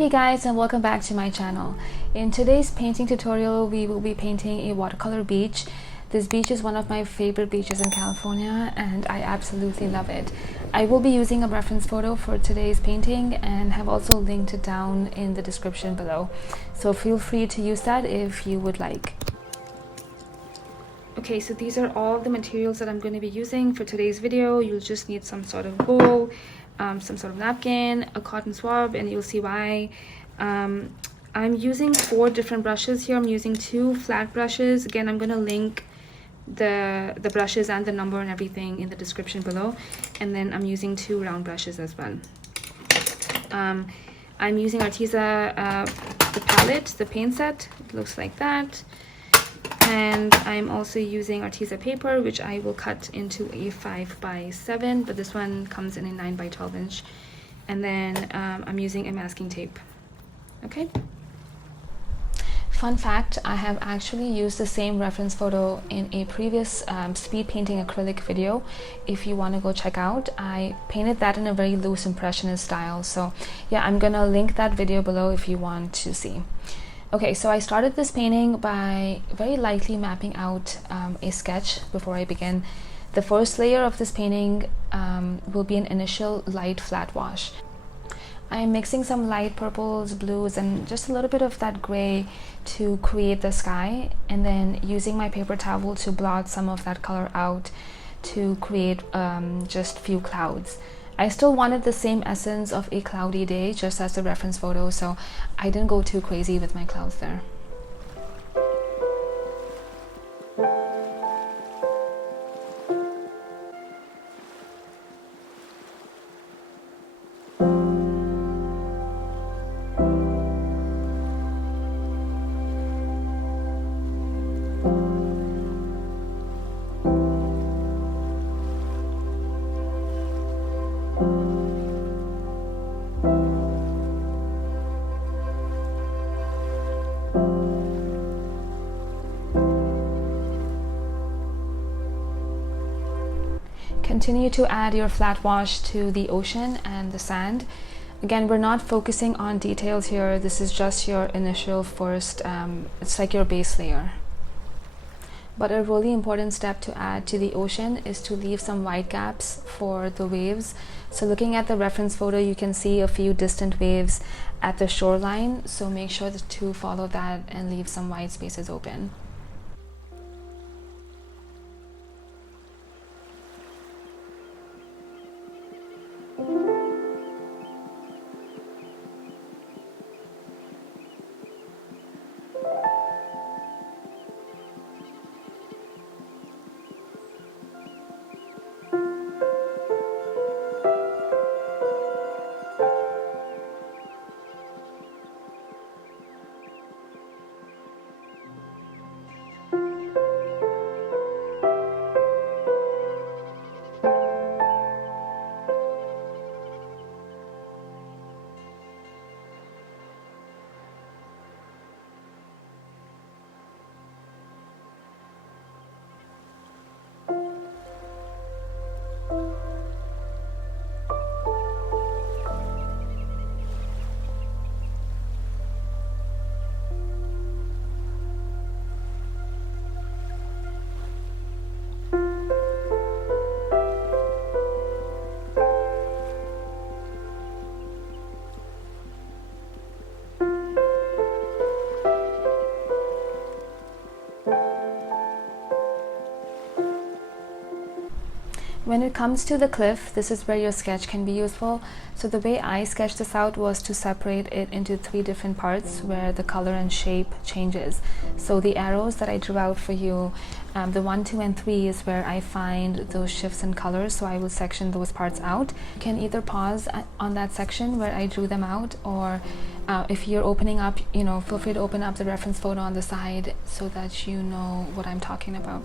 Hey guys, and welcome back to my channel. In today's painting tutorial, we will be painting a watercolor beach. This beach is one of my favorite beaches in California and I absolutely love it. I will be using a reference photo for today's painting and have also linked it down in the description below. So feel free to use that if you would like. Okay, so these are all the materials that I'm going to be using for today's video. You'll just need some sort of bowl, some sort of napkin, a cotton swab, and you'll see why. I'm using 4 different brushes here. I'm using 2 flat brushes. Again, I'm going to link the brushes and the number and everything in the description below. And then I'm using 2 round brushes as well. I'm using Arteza, the palette, the paint set. It looks like that. And I'm also using Arteza paper, which I will cut into a 5x7, but this one comes in a 9x12 inch. And then I'm using a masking tape. Okay. Fun fact, I have actually used the same reference photo in a previous speed painting acrylic video. If you want to go check out, I painted that in a very loose impressionist style. So yeah, I'm gonna link that video below if you want to see. Okay, so I started this painting by very lightly mapping out a sketch before I begin. The first layer of this painting will be an initial light flat wash. I'm mixing some light purples, blues, and just a little bit of that gray to create the sky, and then using my paper towel to blot some of that color out to create just few clouds. I still wanted the same essence of a cloudy day just as the reference photo, so I didn't go too crazy with my clouds there. Continue to add your flat wash to the ocean and the sand. Again, we're not focusing on details here. This is just your initial first, it's like your base layer. But a really important step to add to the ocean is to leave some white gaps for the waves. So looking at the reference photo, you can see a few distant waves at the shoreline. So make sure to follow that and leave some white spaces open. When it comes to the cliff, this is where your sketch can be useful. So the way I sketched this out was to separate it into 3 different parts where the color and shape changes. So the arrows that I drew out for you, the 1, 2, and 3 is where I find those shifts in colors. So I will section those parts out. You can either pause on that section where I drew them out, or if you're opening up, feel free to open up the reference photo on the side so that you know what I'm talking about.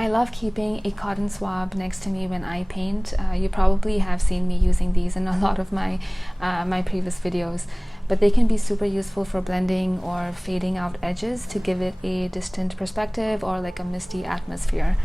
I love keeping a cotton swab next to me when I paint. You probably have seen me using these in a lot of my previous videos, but they can be super useful for blending or fading out edges to give it a distant perspective or like a misty atmosphere.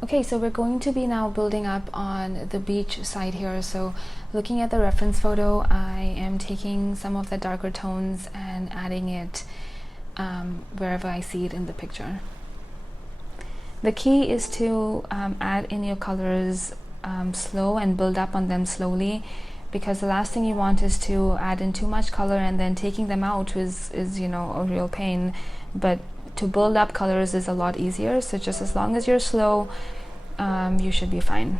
Okay, so we're going to be now building up on the beach side here. So looking at the reference photo, I am taking some of the darker tones and adding it wherever I see it in the picture. The key is to add in your colors slow and build up on them slowly, because the last thing you want is to add in too much color and then taking them out is you know, a real pain. But to build up colors is a lot easier, so just as long as you're slow, you should be fine.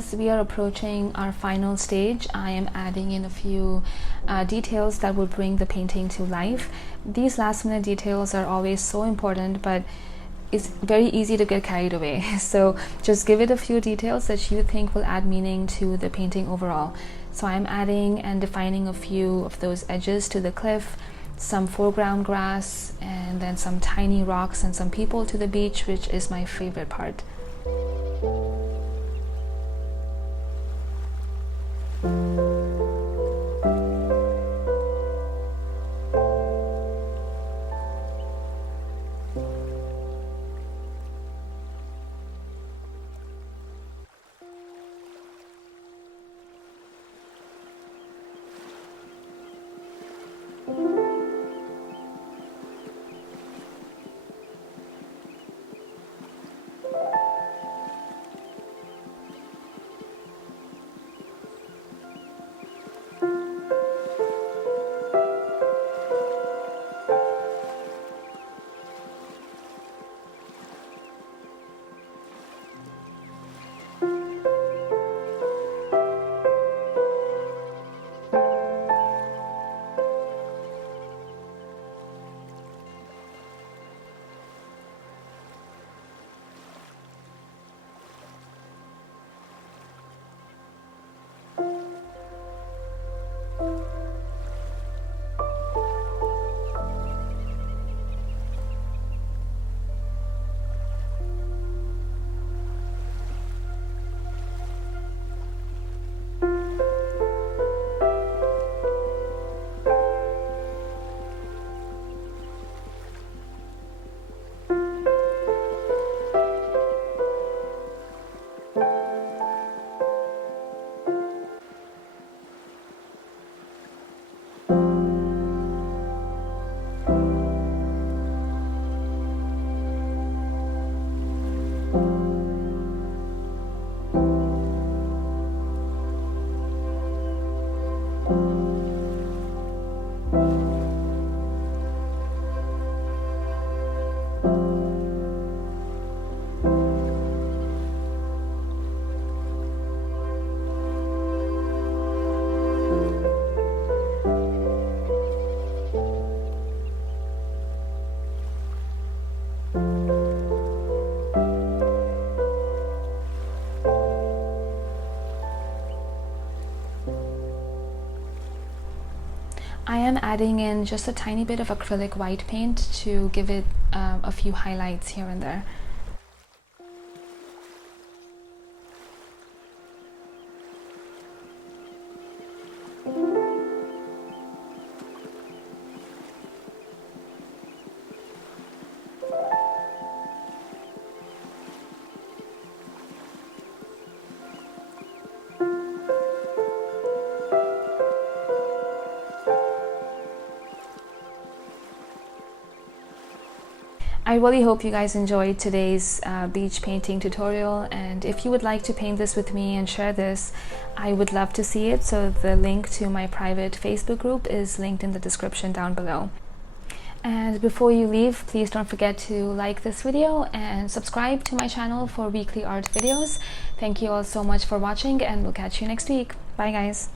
as we are approaching our final stage, I am adding in a few details that will bring the painting to life. These last minute details are always so important, but it's very easy to get carried away. So just give it a few details that you think will add meaning to the painting overall. So I'm adding and defining a few of those edges to the cliff, some foreground grass, and then some tiny rocks and some people to the beach, which is my favorite part. I am adding in just a tiny bit of acrylic white paint to give it a few highlights here and there. I really hope you guys enjoyed today's beach painting tutorial, and if you would like to paint this with me and share this, I would love to see it. So the link to my private Facebook group is linked in the description down below. And before you leave, please don't forget to like this video and subscribe to my channel for weekly art videos. Thank you all so much for watching, and we'll catch you next week. Bye guys.